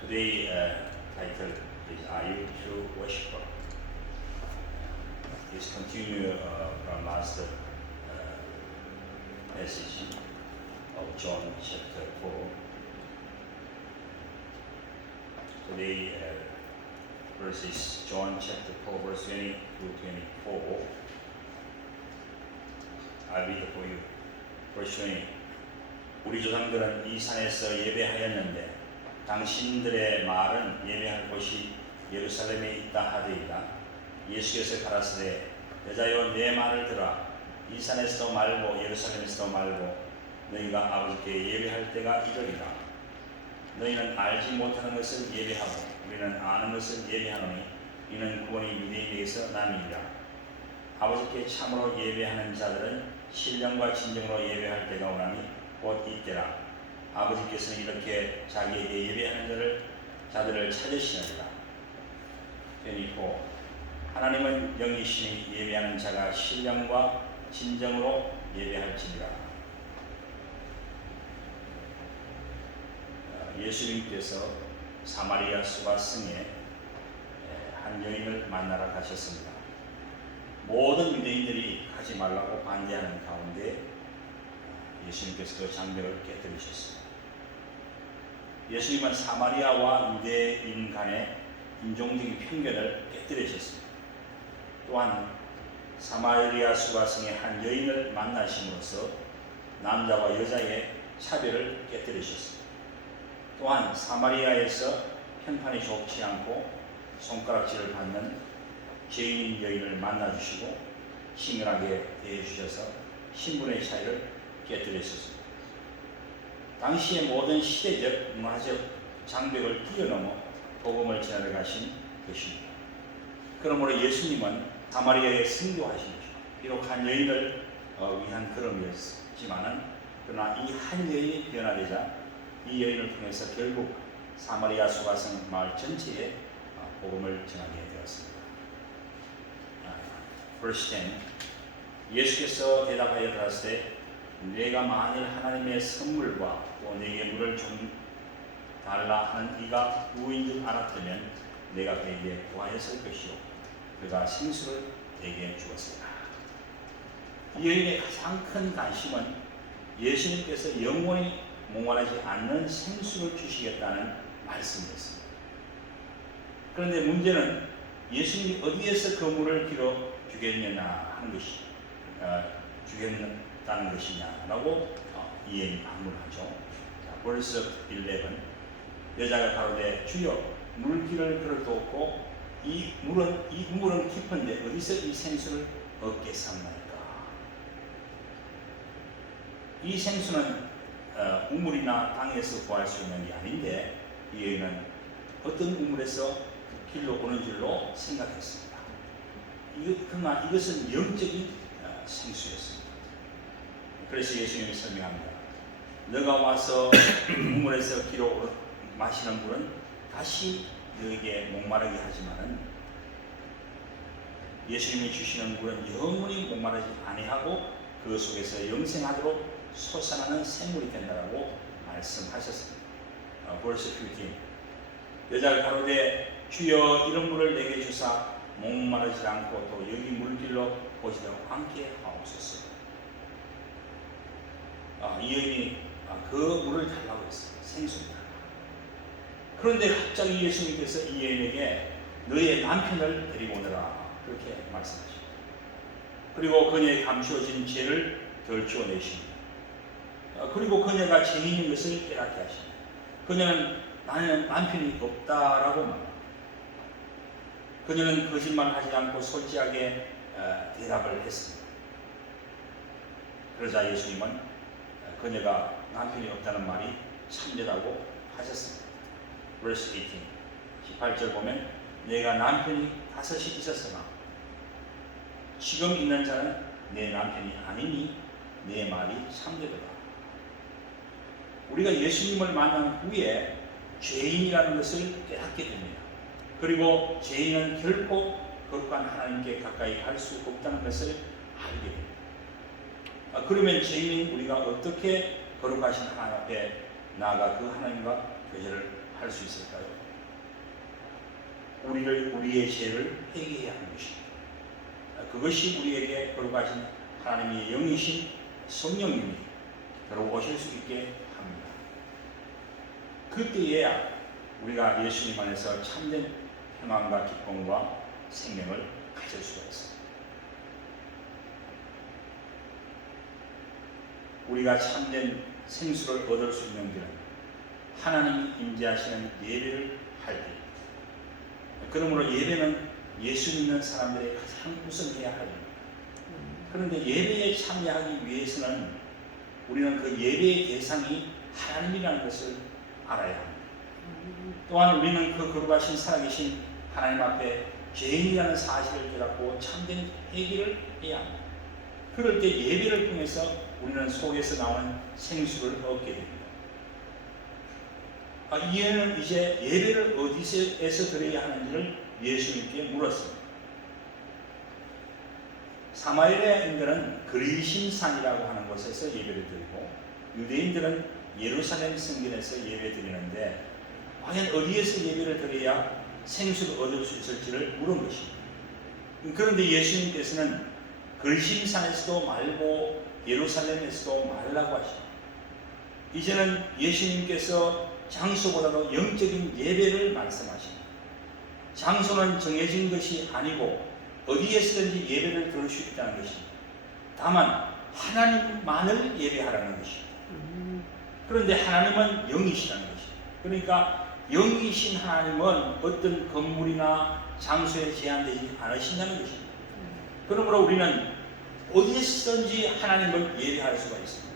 Today title is Are You True Worshipper? It's continue from last passage of John chapter 4. Today verse is John chapter 4 verse 20 to 24. I'll read it for you. Verse 20. 우리 조상들은 이 산에서 예배하였는데 당신들의 말은 예배할 곳이 예루살렘에 있다 하되이다. 예수께서 가라사대 여자여 내 말을 들으라. 이 산에서도 말고 예루살렘에서도 말고 너희가 아버지께 예배할 때가 이르리라. 너희는 알지 못하는 것을 예배하고 우리는 아는 것을 예배하노니 이는 구원이 유대인에게서 남이니라. 아버지께 참으로 예배하는 자들은 신령과 진정으로 예배할 때가 오나니 곧 이때라. 아버지께서는 이렇게 자기에게 예배하는 자들을 찾으시느니라. 24. 하나님은 영이시니 예배하는 자가 신령과 진정으로 예배할지니라. 예수님께서 사마리아 수가성에 한 여인을 만나러 가셨습니다. 모든 유대인들이 가지 말라고 반대하는 가운데 예수님께서 그 장벽을 깨뜨리셨습니다. 예수님은 사마리아와 유대인 간의 인종적인 편견을 깨뜨리셨습니다. 또한 사마리아 수가성의 한 여인을 만나심으로써 남자와 여자의 차별을 깨뜨리셨습니다. 또한 사마리아에서 평판이 좋지 않고 손가락질을 받는 죄인인 여인을 만나주시고 친밀하게 대해주셔서 신분의 차이를 깨뜨리셨습니다. 당시의 모든 시대적, 문화적 장벽을 뛰어넘어 복음을 전하러 가신 것입니다. 그러므로 예수님은 사마리아에 선교하신 것입니다. 비록 한 여인을 위한 걸음이었지만은 그러나 이 한 여인이 변화되자 이 여인을 통해서 결국 사마리아 수가성 마을 전체에 복음을 전하게 되었습니다. Verse 10. 예수께서 대답하여 가라사대 내가 만일 하나님의 선물과 또 내게 물을 좀 달라 하는 이가 누구인 줄 알았다면 내가 그에게 구하였을 것이요 그가 생수를 내게 주었으리라. 이 여인의 가장 큰 관심은 예수님께서 영원히 목마르지 않는 생수를 주시겠다는 말씀이었습니다. 그런데 문제는 예수님이 어디에서 그 물을 길어 주겠느냐 하는 것이 주겠다는 것이냐라고 이 여인이 반문하죠. Verse 11. 여자가 가로되 주여 물길을 걸어두었고 이 물은 깊은데 어디서 이 생수를 얻겠사옵나이까. 이 생수는 우물이나 땅에서 구할 수 있는 게 아닌데 이 여인은 어떤 우물에서 길러 오는 줄로 생각했습니다. 그러나 이것은 영적인 생수였습니다. 그래서 예수님이 설명합니다. 너가 와서 우물에서 길어 마시는 물은 다시 너에게 목마르게 하지만은 예수님이 주시는 물은 영원히 목마르지 아니하고 그 속에서 영생하도록 솟아나는 샘물이 된다라고 말씀하셨습니다. Verse 15. 여자가 가로되 주여 이런 물을 내게 주사 목마르지 않고 또 여기 물길로 오시도록 함께 하옵소서. 이 여인이 그 물을 달라고 했어요. 생수입니다. 그런데 갑자기 예수님께서 이 여인에게 너의 남편을 데리고 오너라 그렇게 말씀하십니다. 그리고 그녀의 감추어진 죄를 덜추어내십니다. 그리고 그녀가 죄인인 것을 깨닫게 하십니다. 그녀는 나는 남편이 없다라고 말합니다. 그녀는 거짓말을 하지 않고 솔직하게 대답을 했습니다. 그러자 예수님은 그녀가 남편이 없다는 말이 참되다고 하셨습니다. Verse 18. 18절 보면 내가 남편이 5이 있었으나 지금 있는 자는 내 남편이 아니니 내 말이 참되도다. 우리가 예수님을 만난 후에 죄인이라는 것을 깨닫게 됩니다. 그리고 죄인은 결코 거룩한 하나님께 가까이 갈 수 없다는 것을 알게 됩니다. 그러면 죄인인 우리가 어떻게 거룩하신 하나님 앞에 나아가 그 하나님과 교제를 할 수 있을까요? 우리의 죄를 회개해야 하는 것입니다. 그것이 우리에게 거룩하신 하나님의 영이신 성령님이 들어오실 수 있게 합니다. 그때에야 우리가 예수님 안에서 참된 평안과 기쁨과 생명을 가질 수가 있습니다. 우리가 참된 생수를 얻을 수 있는 길은 하나님이 임재하시는 예배를 할 때입니다. 그러므로 예배는 예수 믿는 사람들의 가장 우선해야 할 일입니다. 그런데 예배에 참여하기 위해서는 우리는 그 예배의 대상이 하나님이라는 것을 알아야 합니다. 또한 우리는 그 거룩하신 살아계신 하나님 앞에 죄인이라는 사실을 깨닫고 참된 회개를 해야 합니다. 그럴 때 예배를 통해서 우리는 속에서 나오는 생수를 얻게 됩니다. 이에는 이제 예배를 어디서 드려야 하는지를 예수님께 물었습니다. 사마리아인들은 그리심산이라고 하는 곳에서 예배를 드리고 유대인들은 예루살렘 성전에서 예배 드리는데 과연 어디에서 예배를 드려야 생수를 얻을 수 있을지를 물은 것입니다. 그런데 예수님께서는 그리심산에서도 말고 예루살렘에서도 말라고 하십니다. 이제는 예수님께서 장소보다도 영적인 예배를 말씀하십니다. 장소는 정해진 것이 아니고 어디에서든지 예배를 드릴 수 있다는 것입니다. 다만 하나님만을 예배하라는 것입니다. 그런데 하나님은 영이시라는 것입니다. 그러니까 영이신 하나님은 어떤 건물이나 장소에 제한되지 않으신다는 것입니다. 그러므로 우리는 어디에서든지 하나님을 예배할 수가 있습니다.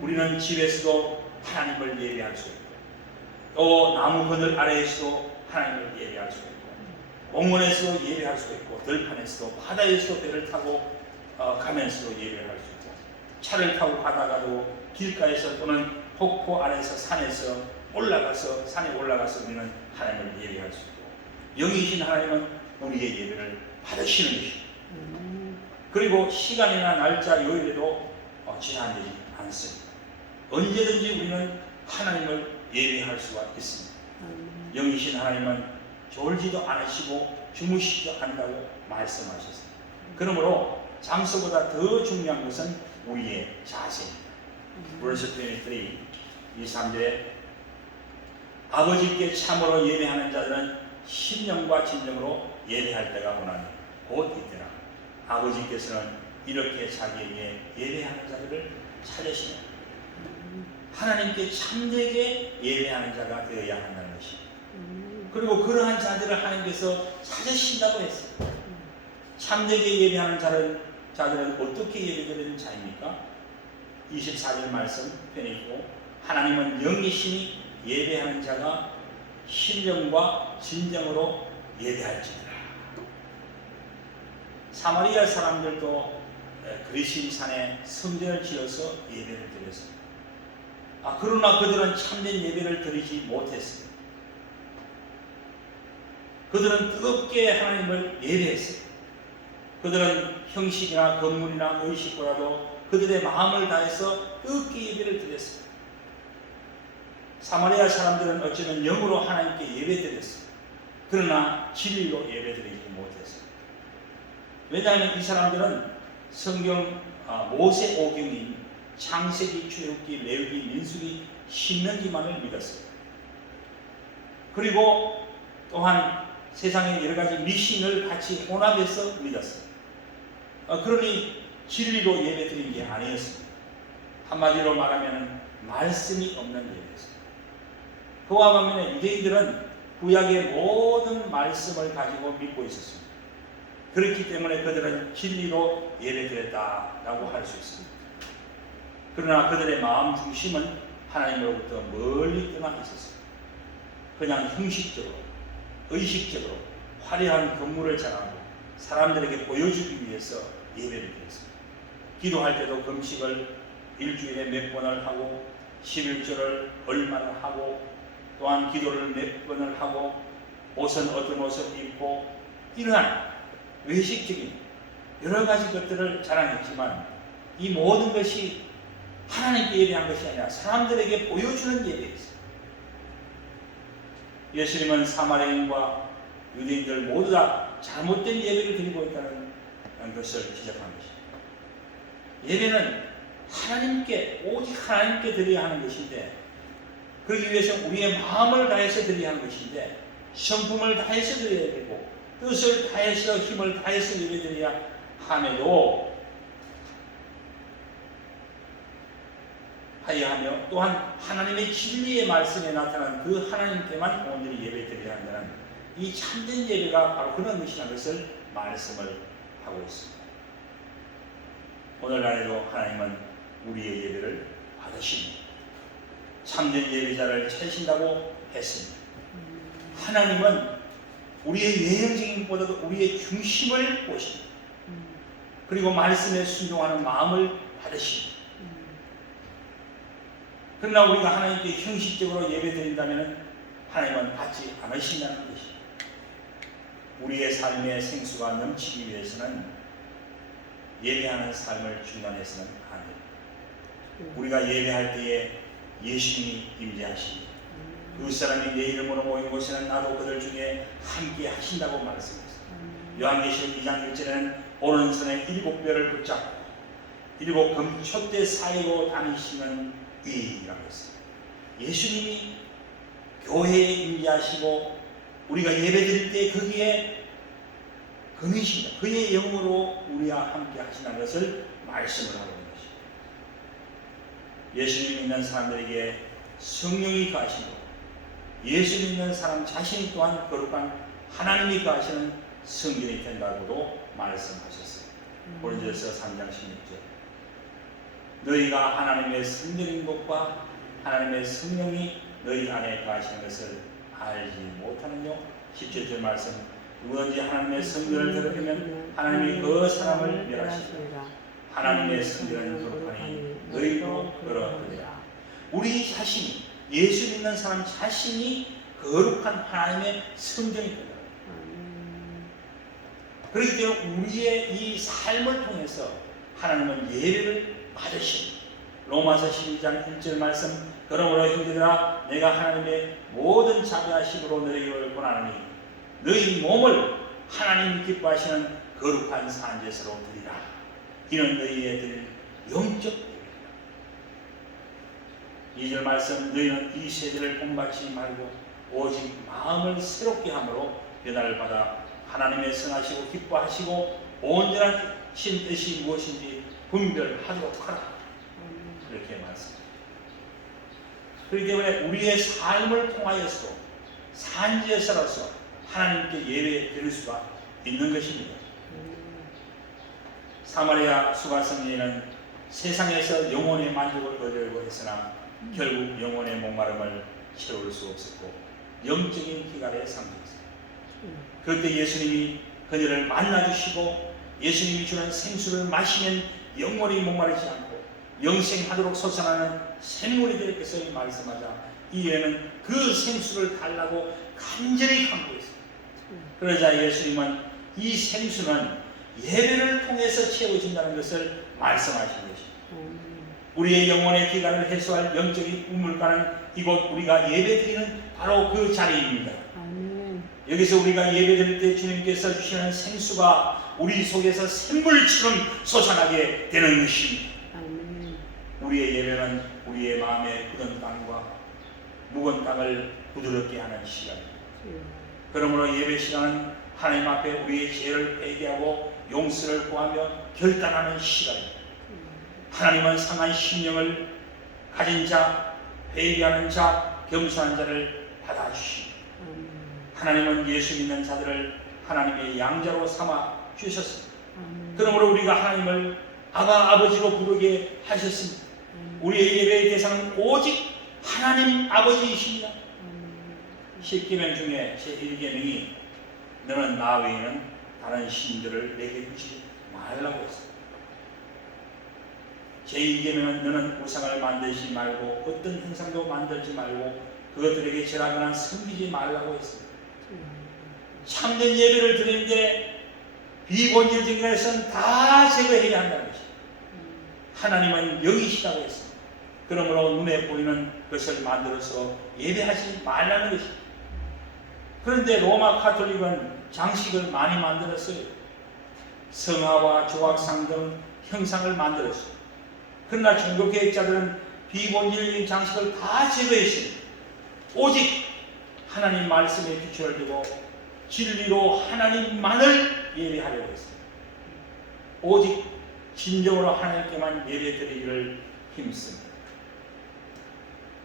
우리는 집에서도 하나님을 예배할 수가 있고 또 나무 그늘 아래에서도 하나님을 예배할 수가 있고 공원에서도 예배할 수가 있고 들판에서도 바다에서도 배를 타고 가면서도 예배를 할 수 있고 차를 타고 가다가도 길가에서 또는 폭포 아래에서 산에서 올라가서 산에 올라가서 우리는 하나님을 예배할 수 있고 영이신 하나님은 우리의 예배를 받으시는 것입니다. 그리고 시간이나 날짜 요일에도 제한되지 않습니다. 언제든지 우리는 하나님을 예배할 수가 있습니다. 영이신 하나님은 졸지도 않으시고 주무시지도 않는다고 말씀하셨습니다. 그러므로 장소보다 더 중요한 것은 우리의 자세입니다. Verse 23, 23절에 아버지께 참으로 예배하는 자들은 신령과 진정으로 예배할 때가 오나니 곧 이때라. 아버지께서는 이렇게 자기에게 예배하는 자들을 찾으시며 하나님께 참되게 예배하는 자가 되어야 한다는 것입니다. 그리고 그러한 자들을 하나님께서 찾으신다고 했습니다. 참되게 예배하는 자들은 어떻게 예배드리는 자입니까? 24절 말씀 펴내고 하나님은 영이시니 예배하는 자가 신령과 진정으로 예배할지니라. 사마리아 사람들도 그리심산에 성전을 지어서 예배를 드렸습니다. 그러나 그들은 참된 예배를 드리지 못했습니다. 그들은 뜨겁게 하나님을 예배했습니다. 그들은 형식이나 건물이나 의식보다도 그들의 마음을 다해서 뜨겁게 예배를 드렸습니다. 사마리아 사람들은 어쩌면 영으로 하나님께 예배드렸습니다. 그러나 진리로 예배드리지 못했습니다. 왜냐하면 이 사람들은 성경 모세 오경인 창세기, 출애굽기, 레위기, 민수기, 신명기만을 믿었습니다. 그리고 또한 세상의 여러 가지 미신을 같이 혼합해서 믿었습니다. 그러니 진리로 예배드린 게 아니었습니다. 한마디로 말하면 말씀이 없는 예배였습니다. 그와 반면에 유대인들은 구약의 모든 말씀을 가지고 믿고 있었습니다. 그렇기 때문에 그들은 진리로 예배드렸다라고 할 수 있습니다. 그러나 그들의 마음 중심은 하나님으로부터 멀리 떠나 있었습니다. 그냥 형식적으로, 의식적으로 화려한 건물을 자랑하고 사람들에게 보여주기 위해서 예배를 드렸습니다. 기도할 때도 금식을 일주일에 몇 번을 하고 11조를 얼마나 하고 또한 기도를 몇 번을 하고 옷은 어떤 옷을 입고 이러한 외식적인 여러 가지 것들을 자랑했지만 이 모든 것이 하나님께 예배한 것이 아니라 사람들에게 보여주는 예배였어요. 예수님은 사마리아인과 유대인들 모두 다 잘못된 예배를 드리고 있다는 것을 지적한 것입니다. 예배는 하나님께, 오직 하나님께 드려야 하는 것인데, 그러기 위해서 우리의 마음을 다해서 드려야 하는 것인데, 성품을 다해서 드려야 되고 뜻을 다해서 힘을 다해서 예배드려야 함에도 하여하며, 또한 하나님의 진리의 말씀에 나타난 그 하나님께만 온전히 예배드려야 한다는 이 참된 예배가 바로 그런 것이라는 것을 말씀을 하고 있습니다. 오늘날에도 하나님은 우리의 예배를 받으십니다. 참된 예배자를 찾으신다고 했습니다. 하나님은 우리의 외형적인 것보다도 우리의 중심을 보십니다. 그리고 말씀에 순종하는 마음을 받으십니다. 그러나 우리가 하나님께 형식적으로 예배드린다면 하나님은 받지 않으신다는 것입니다. 우리의 삶의 생수가 넘치기 위해서는 예배하는 삶을 중단해서는 안 됩니다. 우리가 예배할 때에 예수님이 임재하십니다. 그 사람이 내 이름으로 모인 곳에는 나도 그들 중에 함께 하신다고 말씀했습니다. 요한계시록 2장 1절에는 오른손에 7뼈를 붙잡고 7 금촛대 사이로 다니시는 이라고 했습니다. 예수님이 교회에 임재하시고 우리가 예배드릴 때 거기에 금이십니다. 그의 영으로 우리와 함께 하시는 것을 말씀을 하고 있는 것입니다. 예수님 믿는 사람들에게 성령이 거하시고 예수 믿는 사람 자신 또한 거룩한 하나님이 거하시는 성전이 된다고도 말씀하셨어요. 고린도전서 3장 16절. 너희가 하나님의 성전인 것과 하나님의 성령이 너희 안에 거하시는 것을 알지 못하느뇨. 17절 말씀. 누구든지 하나님의 성전을 더럽히면 하나님이 그 사람을 멸하시리라. 하나님의 성전은 거룩하니 너희도 거룩하리라. 우리 자신이, 예수 믿는 사람 자신이 거룩한 하나님의 성전이 된다. 그렇기 때문에 우리의 이 삶을 통해서 하나님은 예배를 받으십니다. 로마서 12장 1절 말씀. 그러므로 형제들아 내가 하나님의 모든 자비하심으로 너희를 권하노니 너희 몸을 하나님이 기뻐하시는 거룩한 산제사로 드리라. 이는 너희의 드릴 영적 예배이다. 2절 말씀. 너희는 이 세대를 본받지 말고 오직 마음을 새롭게 함으로 변화를 받아 하나님의 선하시고 기뻐하시고 온전한 신 뜻이 무엇인지 분별하도록 하라. 이렇게 말씀합니다. 그렇기 때문에 우리의 삶을 통하여서 산지에서로서 하나님께 예배 드릴 수가 있는 것입니다. 사마리아 수가성리는 세상에서 영혼의 만족을 얻으려고 했으나 결국 영혼의 목마름을 채울 수 없었고 영적인 기갈에 잠겼습니다. 그때 예수님이 그녀를 만나주시고 예수님이 주는 생수를 마시면 영원히 목마르지 않고 영생하도록 솟아나는 샘물이 될 것을 말씀하자 이 여인은 그 생수를 달라고 간절히 간구했습니다. 그러자 예수님은 이 생수는 예배를 통해서 채워진다는 것을 말씀하신 것입니다. 우리의 영혼의 기간을 해소할 영적인 우물가는 이곳 우리가 예배드리는 바로 그 자리입니다. 여기서 우리가 예배드릴 때 주님께서 주시는 생수가 우리 속에서 샘물처럼 솟아나게 되는 것입니다. 우리의 예배는 우리의 마음의 굳은 땅과 묵은 땅을 부드럽게 하는 시간입니다. 그러므로 예배 시간은 하나님 앞에 우리의 죄를 회개하고 용서를 구하며 결단하는 시간입니다. 하나님은 상한 심령을 가진 자, 회개하는 자, 겸손한 자를 받아주십니다. 하나님은 예수 믿는 자들을 하나님의 양자로 삼아 주셨습니다. 그러므로 우리가 하나님을 아바 아버지로 부르게 하셨습니다. 우리의 예배의 대상은 오직 하나님 아버지이십니다. 10계명 중에 제1계명이 너는 나 외에는 다른 신들을 내게 주지 말라고 했습니다. 제2계명은 너는 우상을 만들지 말고 어떤 형상도 만들지 말고 그것들에게 절하거나 섬기지 말라고 했습니다. 참된 예배를 드리는데 비본질적인 것은 다 제거해야 한다는 것입니다. 하나님은 영이시다고 했습니다. 그러므로 눈에 보이는 것을 만들어서 예배하지 말라는 것입니다. 그런데 로마 가톨릭은 장식을 많이 만들었어요. 성화와 조각상 등 형상을 만들었어요. 그러나 종교개혁자들은 비본질적인 장식을 다 제거했습니다. 오직 하나님 말씀에 기초를 두고 진리로 하나님만을 예배하려고 했습니다. 오직 진정으로 하나님께만 예배드리기를 힘씁니다.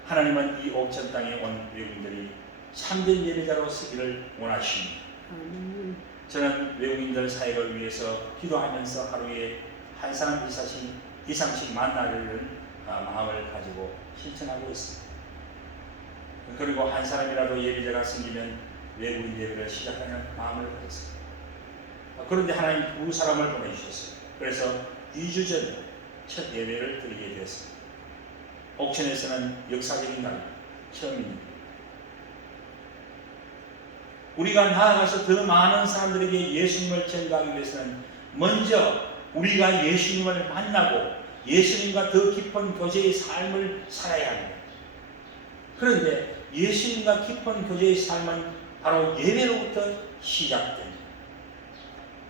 하나님은 이 옥천 땅에 온 외국인들이 참된 예배자로 서기를 원하십니다. 저는 외국인들 사역을 위해서 기도하면서 하루에 한 사람 이상씩 만나려는 마음을 가지고 실천하고 있습니다. 그리고 한 사람이라도 예배자가 생기면 외국인 예배를 시작하는 마음을 가졌습니다. 그런데 하나님 두 사람을 보내주셨어요. 그래서 2주 전에 첫 예배를 드리게 되었습니다. 옥천에서는 역사적인 날 처음입니다. 우리가 나아가서 더 많은 사람들에게 예수님을 전가하기 위해서는 먼저 우리가 예수님을 만나고 예수님과 더 깊은 교제의 삶을 살아야 합니다. 그런데 예수님과 깊은 교제의 삶은 바로 예배로부터 시작됩니다.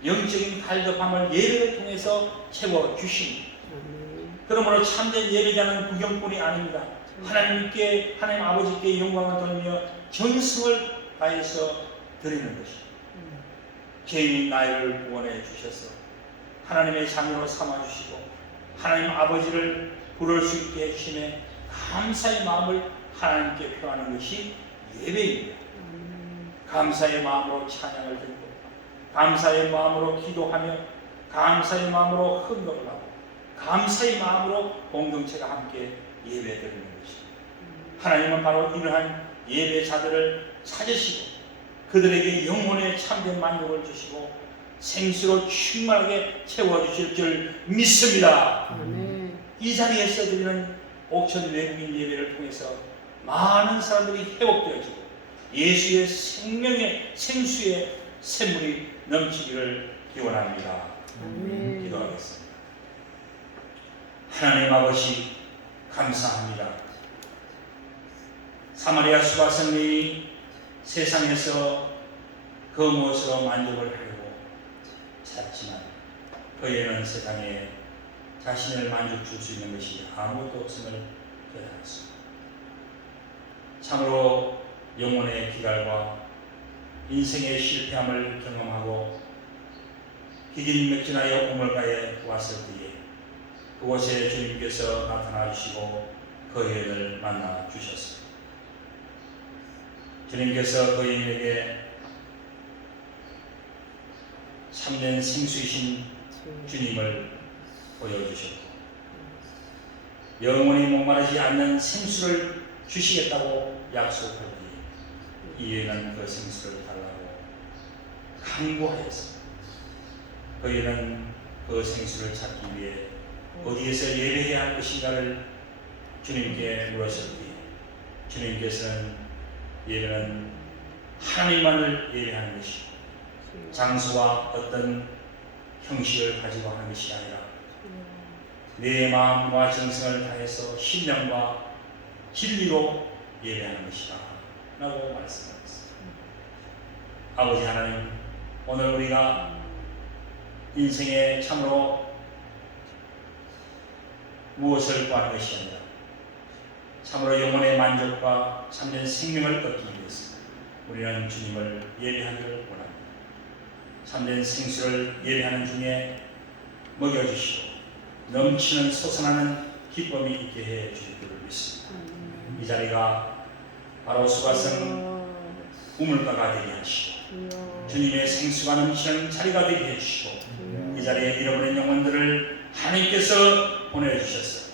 영적인 갈급함을 예배를 통해서 채워주십니다. 그러므로 참된 예배자는 구경꾼이 아닙니다. 하나님께, 하나님 아버지께 영광을 돌리며 정성을 다해서 드리는 것입니다. 죄인인 나를 구원해 주셔서 하나님의 자녀로 삼아주시고 하나님 아버지를 부를 수 있게 해주심에 감사의 마음을 하나님께 표하는 것이 예배입니다. 감사의 마음으로 찬양을 드리고 감사의 마음으로 기도하며 감사의 마음으로 헌금을 하고 감사의 마음으로 공동체가 함께 예배드리는 것입니다. 하나님은 바로 이러한 예배자들을 찾으시고 그들에게 영혼의 참된 만족을 주시고 생수로 충만하게 채워주실 줄 믿습니다. 이 자리에서 드리는 옥천 외국인 예배를 통해서 많은 사람들이 회복되어지고 예수의 생명의 생수의 샘물이 넘치기를 기원합니다. 기도하겠습니다. 하나님 아버지 감사합니다. 사마리아 수가 성령이 세상에서 그 무엇으로 만족을 하려고 찾지만 그에는 세상에 자신을 만족 줄 수 있는 것이 아무것도 없음을 깨달았습니다. 참으로 영혼의 기갈과 인생의 실패함을 경험하고 기진맥진하여 우물가에 왔을 때에 그곳에 주님께서 나타나 주시고 그 여인을 만나 주셨습니다. 주님께서 그 여인에게 참된 생수이신 주님을 보여주셨고 영원히 목마르지 않는 생수를 주시겠다고 약속할 때에 이 여인은 그 생수를 달라고 간구하였습니다. 그 여인은 그 생수를 찾기 위해 어디에서 예배해야 할 것인가를 주님께 물었을 때 주님께서는 예배는 하나님만을 예배하는 것이고 장소와 어떤 형식을 가지고 하는 것이 아니라 내 마음과 정성을 다해서 신령과 진리로 예배하는 것이다 라고 말씀하셨습니다. 아버지 하나님, 오늘 우리가 인생에 참으로 무엇을 구하는 것이 아니라 참으로 영혼의 만족과 참된 생명을 얻기 위해서 우리는 주님을 예배하기를 원합니다. 참된 생수를 예배하는 중에 먹여주시고 넘치는 솟아나는 기쁨이 있게 해 주실 줄 믿습니다. 이 자리가 바로 수가성 우물가가 되게 하시고 주님의 생수가 넘치는 자리가 되게 해주시고 이 자리에 잃어버린 영혼들을 하나님께서 보내주셔서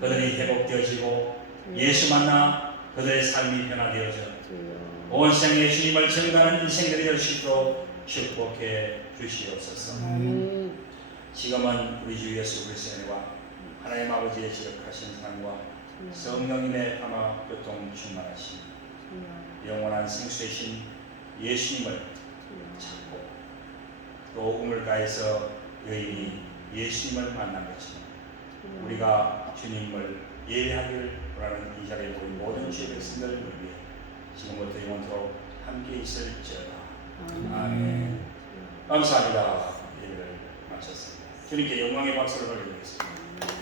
그들이 회복되어지고 예수 만나 그들의 삶이 변화되어져 온 세상에 주님을 전가하는 인생들이 될 수 있도록 축복해 주시옵소서. 지금은 우리 주 예수 그리스도와 하나님 아버지의 지극하신 사랑과 성령님의 감화 교통 충만하신 영원한 생수이신 예수님을 찾고 또 우물가에서 여인이 예수님을 만난 것처럼 우리가 주님을 예배하기를 원하는 이 자리에 모인 모든 주의 백성들을 위해 지금부터 영원토록 함께 있을지어다. 아멘. 감사합니다. 예배를 마쳤습니다. 주님께 영광의 박수를 올려드리겠습니다.